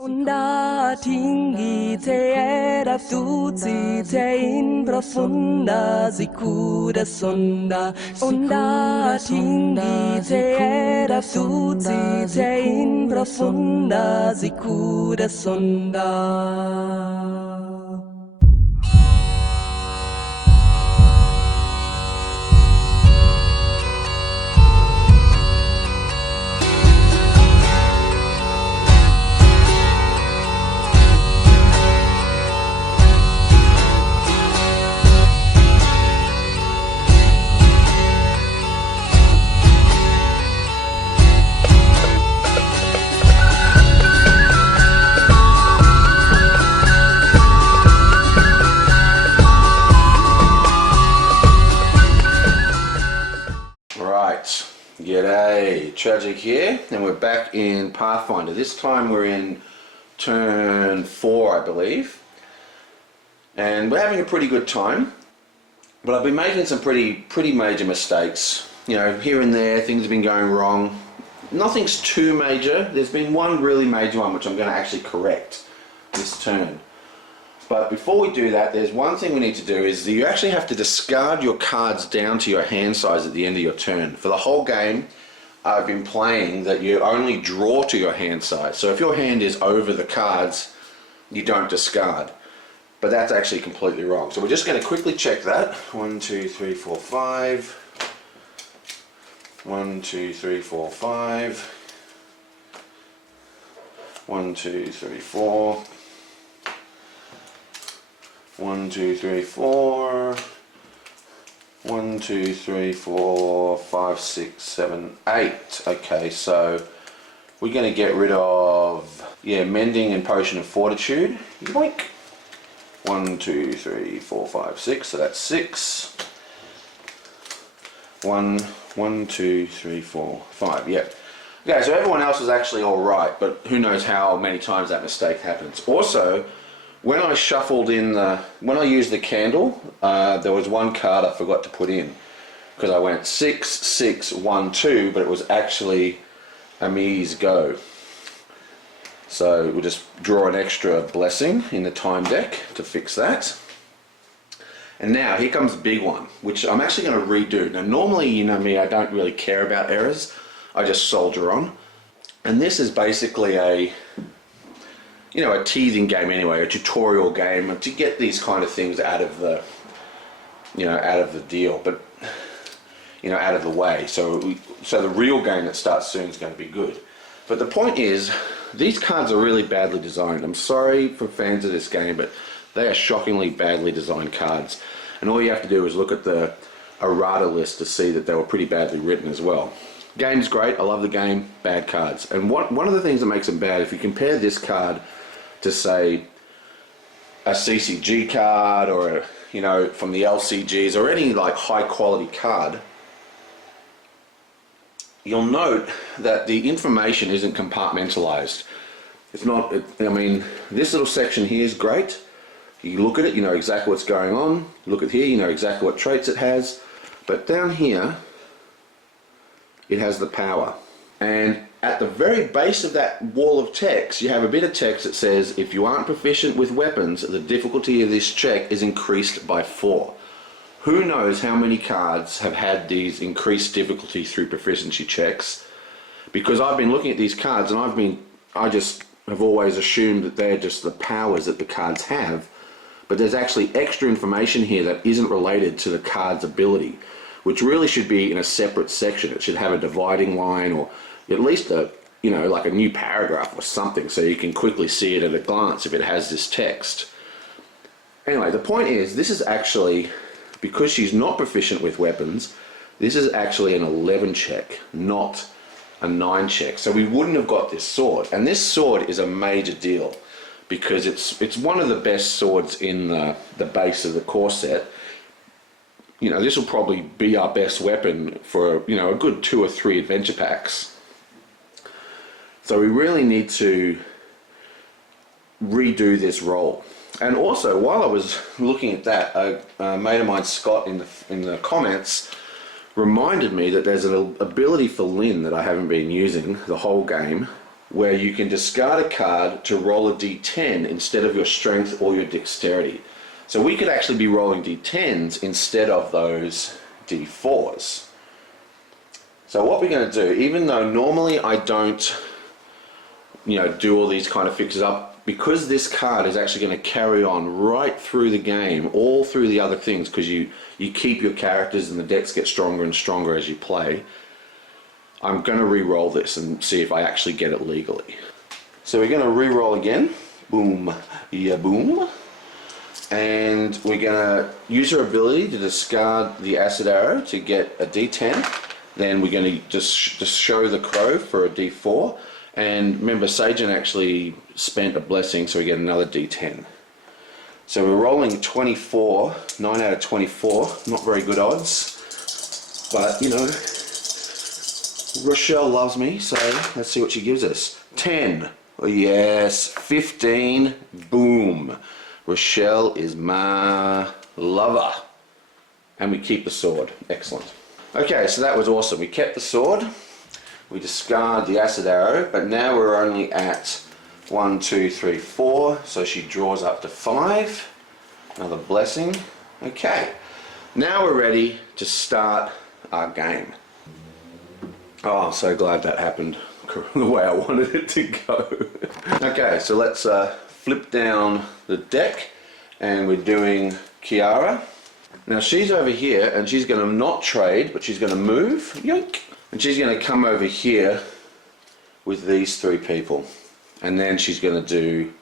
Onda tingi te era tuzi te in profunda sicura sonda. Onda tingi te era tuzi te in profunda sicura sonda. G'day, Tragic here, and we're back in Pathfinder. This time we're in turn 4, I believe, and we're having a pretty good time, but I've been making some pretty major mistakes. You know, here and there things have been going wrong. Nothing's too major. There's been one really major one which I'm going to actually correct this turn. But before we do that, there's one thing we need to do is that you actually have to discard your cards down to your hand size at the end of your turn. For the whole game, I've been playing that you only draw to your hand size. So if your hand is over the cards, you don't discard. But that's actually completely wrong. So we're just going to quickly check that. 1, 2, 3, 4, 5. 1, 2, 3, 4, 5. 1, 2, 3, 4. 1, 2, 3, 4. 1, 2, 3, 4, 5, 6, 7, 8. Okay, so we're going to get rid of, Mending and Potion of Fortitude. Yoink. 1, 2, 3, 4, 5, 6. So that's 6. 1, 2, 3, 4, 5. Yep. Okay, so everyone else is actually all right, but who knows how many times that mistake happens. Also, when I shuffled in when I used the candle, there was one card I forgot to put in because I went 6, 6, 1, 2, but it was actually Ami's go. So we'll just draw an extra blessing in the time deck to fix that. And now here comes the big one, which I'm actually going to redo. Now normally, you know me, I don't really care about errors. I just soldier on. And this is basically a teasing game anyway, a tutorial game to get these kind of things out of the, out of the deal, but, out of the way. So the real game that starts soon is going to be good. But the point is, these cards are really badly designed. I'm sorry for fans of this game, but they are shockingly badly designed cards. And all you have to do is look at the errata list to see that they were pretty badly written as well. Game's great, I love the game, bad cards. And one of the things that makes them bad, if you compare this card to say a CCG card or from the LCGs or any like high quality card, you'll note that the information isn't compartmentalized. It's not, this little section here is great. You look at it, you know exactly what's going on. Look at here, you know exactly what traits it has. But down here, it has the power. And at the very base of that wall of text, you have a bit of text that says, if you aren't proficient with weapons, the difficulty of this check is increased by 4. Who knows how many cards have had these increased difficulty through proficiency checks? Because I've been looking at these cards and I just have always assumed that they're just the powers that the cards have. But there's actually extra information here that isn't related to the card's ability, which really should be in a separate section. It should have a dividing line or at least like a new paragraph or something so you can quickly see it at a glance if it has this text. Anyway, the point is, this is actually, because she's not proficient with weapons, this is actually an 11 check, not a 9 check. So we wouldn't have got this sword. And this sword is a major deal because it's one of the best swords in the base of the core set. This will probably be our best weapon for a good 2 or 3 adventure packs. So we really need to redo this roll. And also, while I was looking at that, a mate of mine, Scott, in the comments, reminded me that there's an ability for Lynn that I haven't been using the whole game, where you can discard a card to roll a d10 instead of your strength or your dexterity. So we could actually be rolling d10s instead of those d4s. So what we're going to do, even though normally I don't, do all these kind of fixes up, because this card is actually going to carry on right through the game, all through the other things, because you keep your characters and the decks get stronger and stronger as you play, I'm going to re-roll this and see if I actually get it legally. So we're going to re-roll again. Boom, yeah, boom. And we're going to use her ability to discard the acid arrow to get a d10. Then we're going to just show the crow for a d4. And remember, Sagen actually spent a blessing, so we get another d10. So we're rolling 24, 9 out of 24. Not very good odds. But, Rochelle loves me, so let's see what she gives us. 10. Oh, yes. 15. Boom. Rochelle is my lover. And we keep the sword. Excellent. Okay, so that was awesome. We kept the sword. We discard the acid arrow, but now we're only at 1, 2, 3, 4. So she draws up to 5. Another blessing. Okay. Now we're ready to start our game. Oh, I'm so glad that happened the way I wanted it to go. Okay, so let's flip down the deck, and we're doing Kiara. Now she's over here, and she's going to not trade, but she's going to move, yoink, and she's going to come over here with these 3 people, and then she's going to do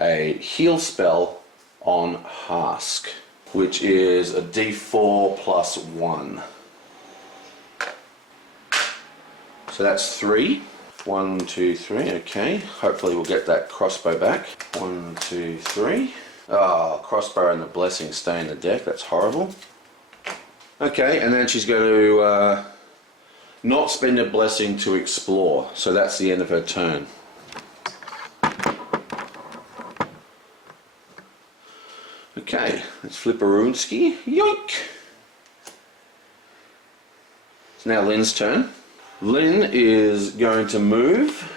a heal spell on Hask, which is a d4 plus 1. So that's 3. 1, 2, 3. Okay. Hopefully we'll get that crossbow back. 1, 2, 3. Oh, crossbow and the blessing stay in the deck. That's horrible. Okay, and then she's going to not spend a blessing to explore. So that's the end of her turn. Okay, let's flip a Runeski. Yoink! It's now Lynn's turn. Lynn is going to move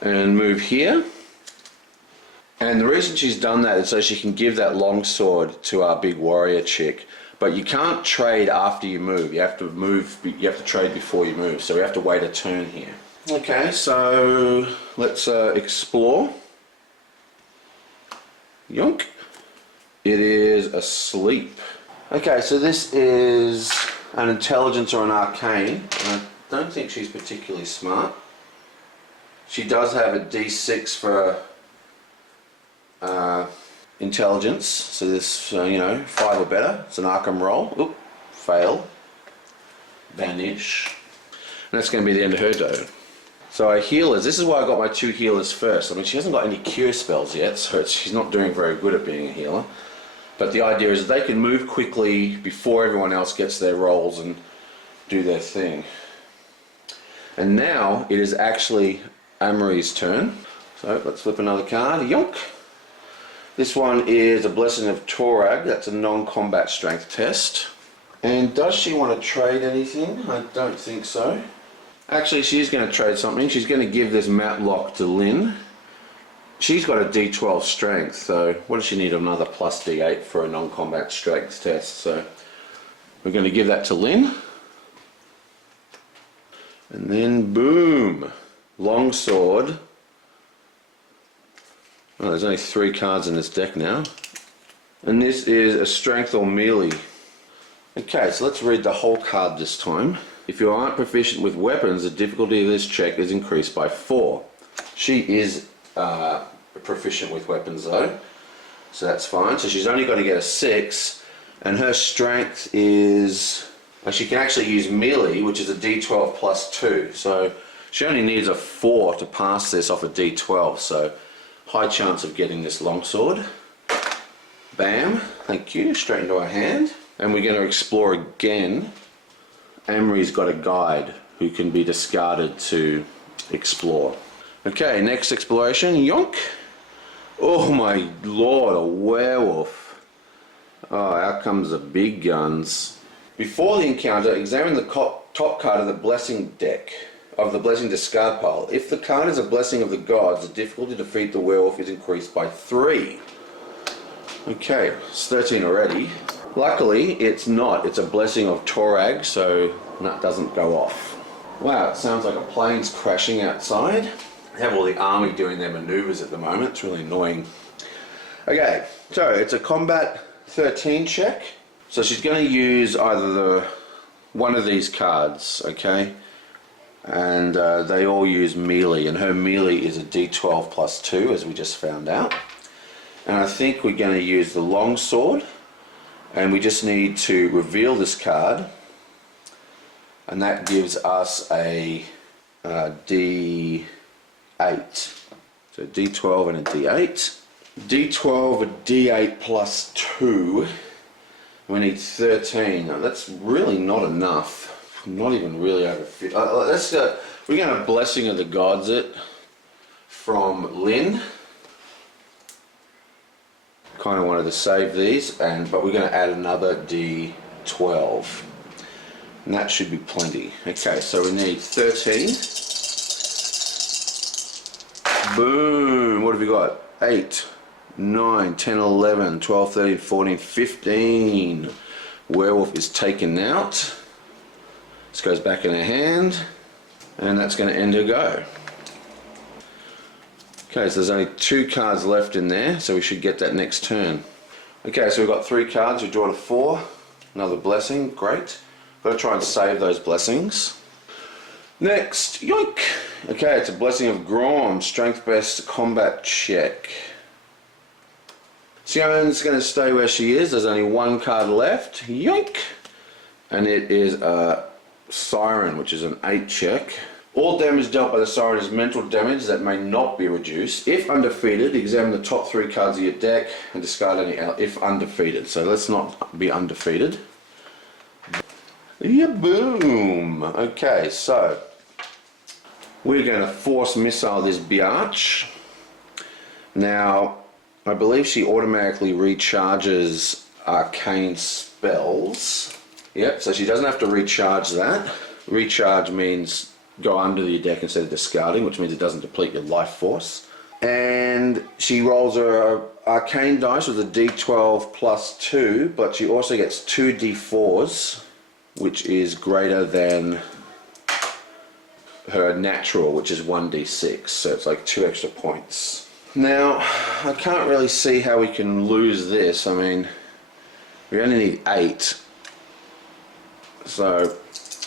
and move here, and the reason she's done that is so she can give that longsword to our big warrior chick. But you can't trade after you move. You have to move. You have to trade before you move. So we have to wait a turn here. Okay, so let's explore. Yonk. It is asleep. Okay, so this is an intelligence or an arcane. I don't think she's particularly smart. She does have a d6 for intelligence, so this 5 or better. It's an Arkham roll. Oop, fail. Vanish. And that's going to be the end of her go. So our healers, this is why I got my 2 healers first. I mean, she hasn't got any cure spells yet, so she's not doing very good at being a healer. But the idea is that they can move quickly before everyone else gets their rolls and do their thing. And now it is actually Amory's turn. So let's flip another card. Yonk! This one is a Blessing of Torag. That's a non-combat strength test. And does she want to trade anything? I don't think so. Actually, she is going to trade something. She's going to give this Matlock to Lynn. She's got a d12 strength, so what does she need? Another plus d8 for a non-combat strength test. So we're going to give that to Lynn. And then boom! Longsword. Oh, there's only 3 cards in this deck now. And this is a strength or melee. Okay, so let's read the whole card this time. If you aren't proficient with weapons, the difficulty of this check is increased by 4. She is proficient with weapons though, so that's fine. So she's only got to get a 6, and her strength is... she can actually use melee, which is a d12 plus 2. So she only needs a 4 to pass this off a d12, so high chance of getting this longsword. Bam, thank you, straight into our hand. And we're going to explore again. Amory's got a guide who can be discarded to explore. Okay, next exploration, yonk. Oh my lord, a werewolf. Oh, out comes the big guns. Before the encounter, examine the top card of the blessing deck of the blessing discard pile. If the card is a blessing of the gods, the difficulty to defeat the werewolf is increased by 3. Okay, it's 13 already. Luckily, it's not. It's a blessing of Torag, so that doesn't go off. Wow, it sounds like a plane's crashing outside. They have all the army doing their maneuvers at the moment. It's really annoying. Okay, so it's a combat 13 check. So she's going to use either one of these cards, okay? And they all use melee, and her melee is a d12 plus 2, as we just found out. And I think we're going to use the longsword, and we just need to reveal this card, and that gives us a d8. So d12 and a d8. d12, a d8 plus 2. We need 13. Now, that's really not enough. Not even really over 50. We're going to Blessing of the Gods it from Lynn. Kind of wanted to save these, but we're going to add another d12. And that should be plenty. Okay, so we need 13. Boom! What have we got? 8, 9, 10, 11, 12, 13, 14, 15. Werewolf is taken out. This goes back in her hand, and that's going to end her go. Okay, so there's only 2 cards left in there, so we should get that next turn. Okay, so we've got 3 cards. We draw to 4. Another blessing, great. Got to try and save those blessings. Next, yoink! Okay, it's a blessing of Grom, strength best combat check. Sion's going to stay where she is. There's only 1 card left. Yoink! And it is a Siren, which is an 8 check. All damage dealt by the Siren is mental damage that may not be reduced. If undefeated, examine the top 3 cards of your deck and discard any if undefeated. So let's not be undefeated. Yeah, boom! Okay, so we're going to force missile this biatch. Now, I believe she automatically recharges arcane spells. Yep, so she doesn't have to recharge that. Recharge means go under your deck instead of discarding, which means it doesn't deplete your life force. And she rolls her arcane dice with a d12 plus 2, but she also gets 2 d4s, which is greater than her natural, which is 1d6, so it's like 2 extra points. Now, I can't really see how we can lose this. I mean, we only need 8. So,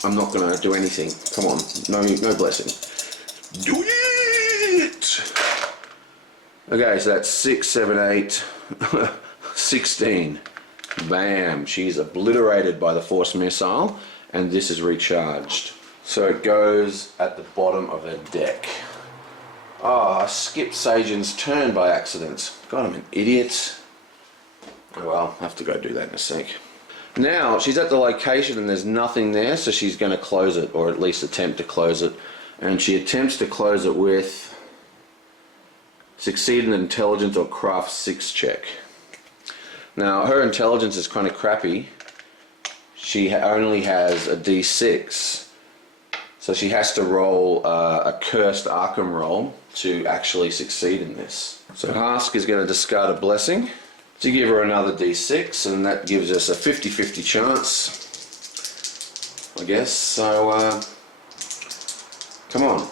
I'm not going to do anything. Come on, no blessing. Do it! Okay, so that's 6, 7, 8, 16. Bam, she's obliterated by the force missile, and this is recharged. So it goes at the bottom of her deck. Oh, I skipped Sajin's turn by accident. God, I'm an idiot. Oh well, I have to go do that in a sec. Now, she's at the location and there's nothing there, so she's going to close it, or at least attempt to close it. And she attempts to close it with succeed in intelligence or craft 6 check. Now, her intelligence is kind of crappy. She only has a d6, so she has to roll a cursed Arkham roll to actually succeed in this. So Hask is going to discard a blessing to give her another d6, and that gives us a 50-50 chance, I guess. So, come on,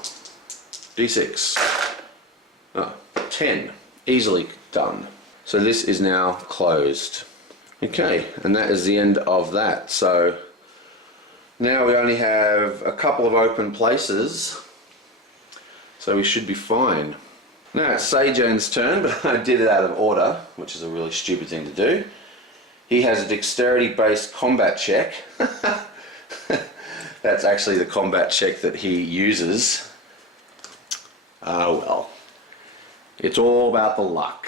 d6. Oh, 10, easily done. So this is now closed. Okay, and that is the end of that. So now we only have a couple of open places, so we should be fine. Now it's Sajan's turn, but I did it out of order, which is a really stupid thing to do. He has a dexterity-based combat check. That's actually the combat check that he uses. Oh well. It's all about the luck.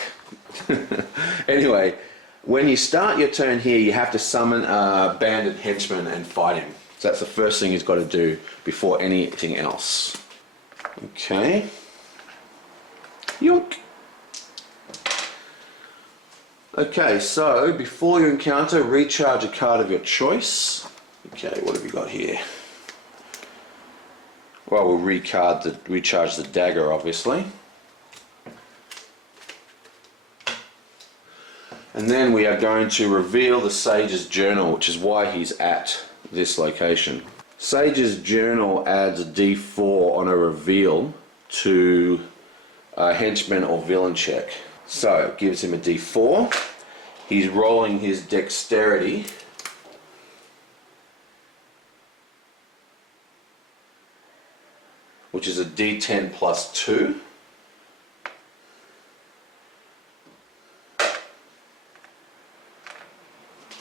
Anyway, when you start your turn here, you have to summon a banded henchman and fight him. So that's the first thing he's got to do before anything else. Okay. Yoink. Okay, so before you encounter, recharge a card of your choice. Okay, what have we got here? Well, we'll recharge the dagger, obviously. And then we are going to reveal the Sage's Journal, which is why he's at this location. Sage's Journal adds a D4 on a reveal to a henchman or villain check. So it gives him a D4. He's rolling his dexterity. Which is a D10 plus 2.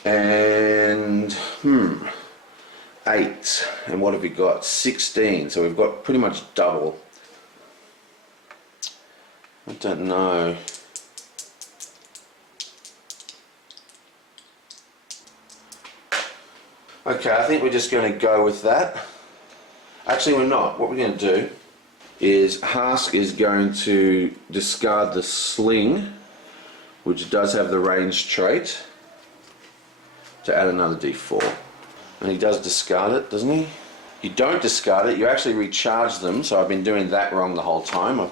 And 8. And what have we got? 16. So we've got pretty much double. I don't know. Okay, I think we're just going to go with that. Actually, we're not. What we're going to do is Hask is going to discard the sling, which does have the range trait, to add another D4. And he does discard it, doesn't he? You don't discard it, you actually recharge them, so I've been doing that wrong the whole time.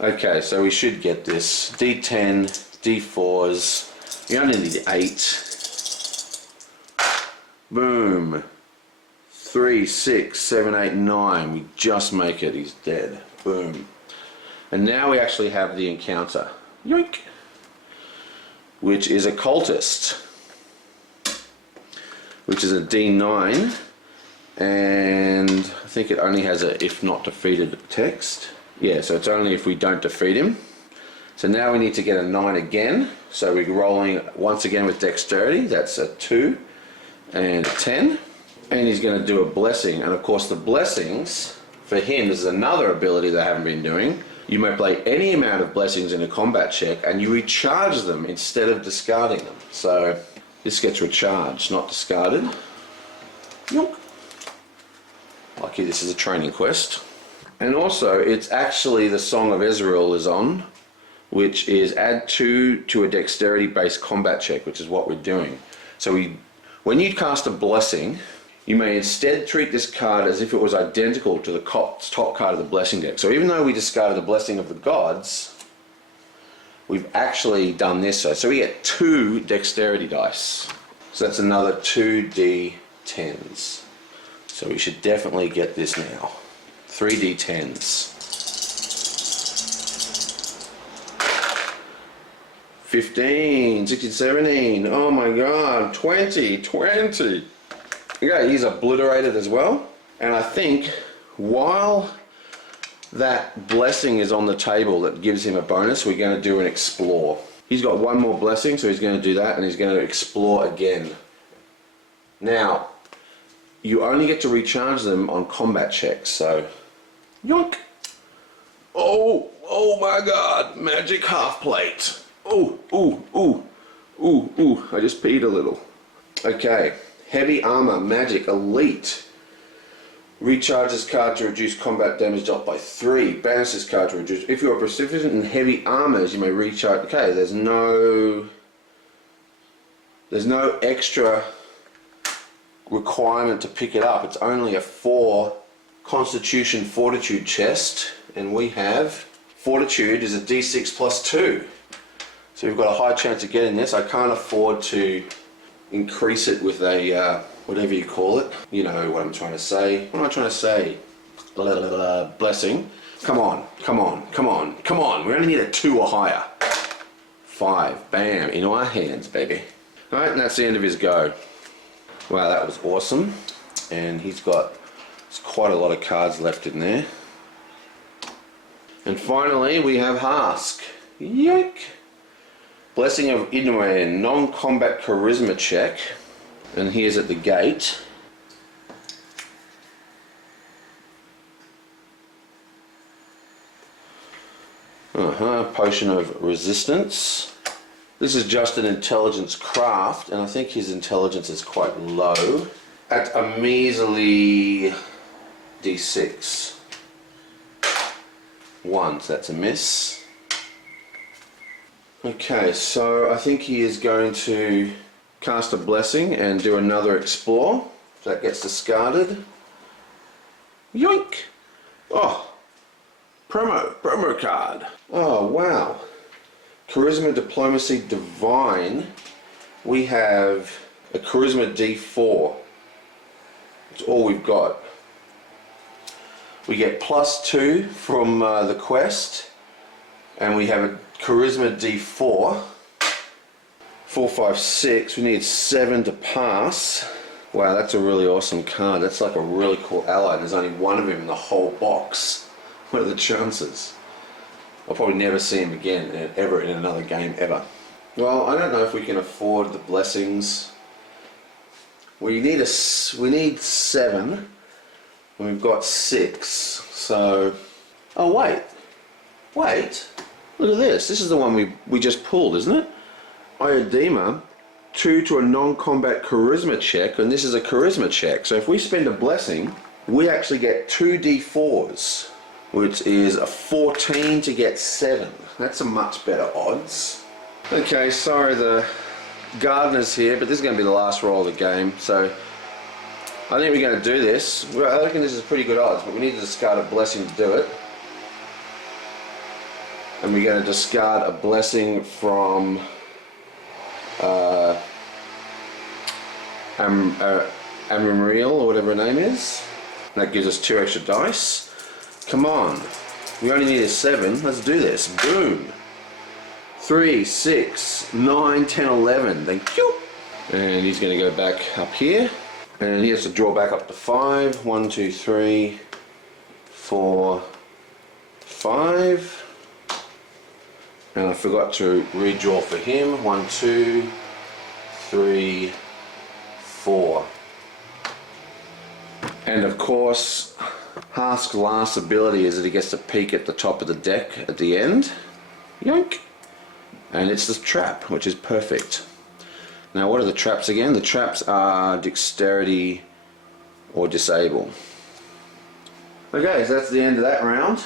Okay, so we should get this. D10, D4s, you only need 8. Boom. 3, 6, 7, 8, 9. We just make it. He's dead. Boom. And now we actually have the encounter. Yoink. Which is a cultist. Which is a D9. And I think it only has a if not defeated text. Yeah, so it's only if we don't defeat him. So now we need to get a 9 again. So we're rolling once again with dexterity. That's a 2 and a 10. And he's going to do a blessing, and of course the blessings for him is another ability they haven't been doing. You may play any amount of blessings in a combat check and you recharge them instead of discarding them. So this gets recharged, not discarded. Yoink. Lucky this is a training quest. And also it's actually the Song of Ezreal is on, which is add 2 to a dexterity based combat check, which is what we're doing. So when you cast a blessing, you may instead treat this card as if it was identical to the top card of the blessing deck. So even though we discarded the Blessing of the Gods, we've actually done this. So we get 2 dexterity dice. So that's another 2 D10s. So we should definitely get this now. 3 D10s. 15, 16, 17. Oh my god, 20. Okay, he's obliterated as well. And I think while that blessing is on the table that gives him a bonus, we're going to do an explore. He's got one more blessing, so he's going to do that, and he's going to explore again. Now, you only get to recharge them on combat checks, so yoink. Oh my god, magic half plate. Ooh, I just peed a little. Okay. Heavy Armor, Magic, Elite. Recharges card to reduce combat damage dealt by 3. Banishes card to reduce. If you are proficient in heavy armors, you may recharge. Okay, there's no extra requirement to pick it up. It's only a 4 Constitution Fortitude chest, and we have Fortitude is a D6 plus 2. So we've got a high chance of getting this. I can't afford to increase it with a whatever you call it. You know what I'm trying to say. What am I trying to say? Blessing. Come on. We only need a 2 or higher. 5. Bam. Into our hands, baby. Alright, and that's the end of his go. Wow, that was awesome. And he's got quite a lot of cards left in there. And finally, we have Hask. Yoink. Blessing of Idunwan, non-combat charisma check, and here's at the gate. Potion of resistance. This is just an intelligence craft, and I think his intelligence is quite low. At a measly D6. 1, so that's a miss. Okay, so I think he is going to cast a blessing and do another explore. That gets discarded. Yoink! Oh, promo card. Oh, wow. Charisma, Diplomacy, Divine. We have a Charisma D4. That's all we've got. We get +2 from the quest, and we have a Charisma D4. 4, 5, 6. We need 7 to pass. Wow, that's a really awesome card. That's like a really cool ally. There's only one of him in the whole box. What are the chances? I'll probably never see him again, ever in another game, ever. Well, I don't know if we can afford the blessings. We need 7, and we've got 6. So, oh wait, look at this. This is the one we just pulled, isn't it? Iodema, 2 to a non-combat charisma check, and this is a charisma check. So if we spend a blessing, we actually get 2 d4s, which is a 14 to get 7. That's a much better odds. Okay, sorry the gardener's here, but this is going to be the last roll of the game. So I think we're going to do this. I reckon this is pretty good odds, but we need to discard a blessing to do it. And we're going to discard a blessing from Amariel, or whatever her name is. That gives us 2 extra dice. Come on, we only need a 7. Let's do this. Boom. 3, 6, 9, 10, 11. Thank you. And he's going to go back up here, and he has to draw back up to 5. 1, 2, 3, 4, 5. And I forgot to redraw for him. 1, 2, 3, 4. And of course, Hask's last ability is that he gets to peek at the top of the deck at the end. Yoink! And it's the trap, which is perfect. Now, what are the traps again? The traps are dexterity or disable. Okay, so that's the end of that round.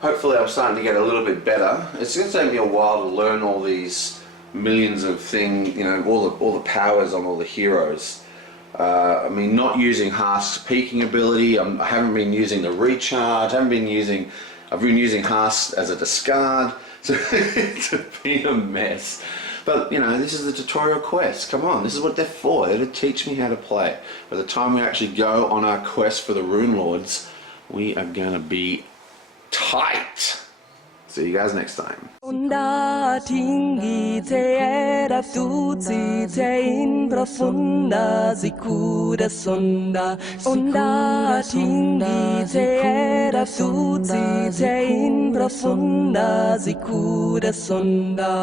Hopefully I'm starting to get a little bit better. It's going to take me a while to learn all these millions of things, you know, all the powers on all the heroes. I mean, not using Hask's peeking ability. I haven't been using the recharge. I've been using Hask as a discard. So it's been a mess. But, you know, this is the tutorial quest. Come on, this is what they're for. They're to teach me how to play. By the time we actually go on our quest for the Runelords, we are going to be tight. See you guys next time. Onda tinggi te edaf tuzi te in profunda sicura sonda. Onda tinggi te edaf tuzi te in profunda sicura sonda.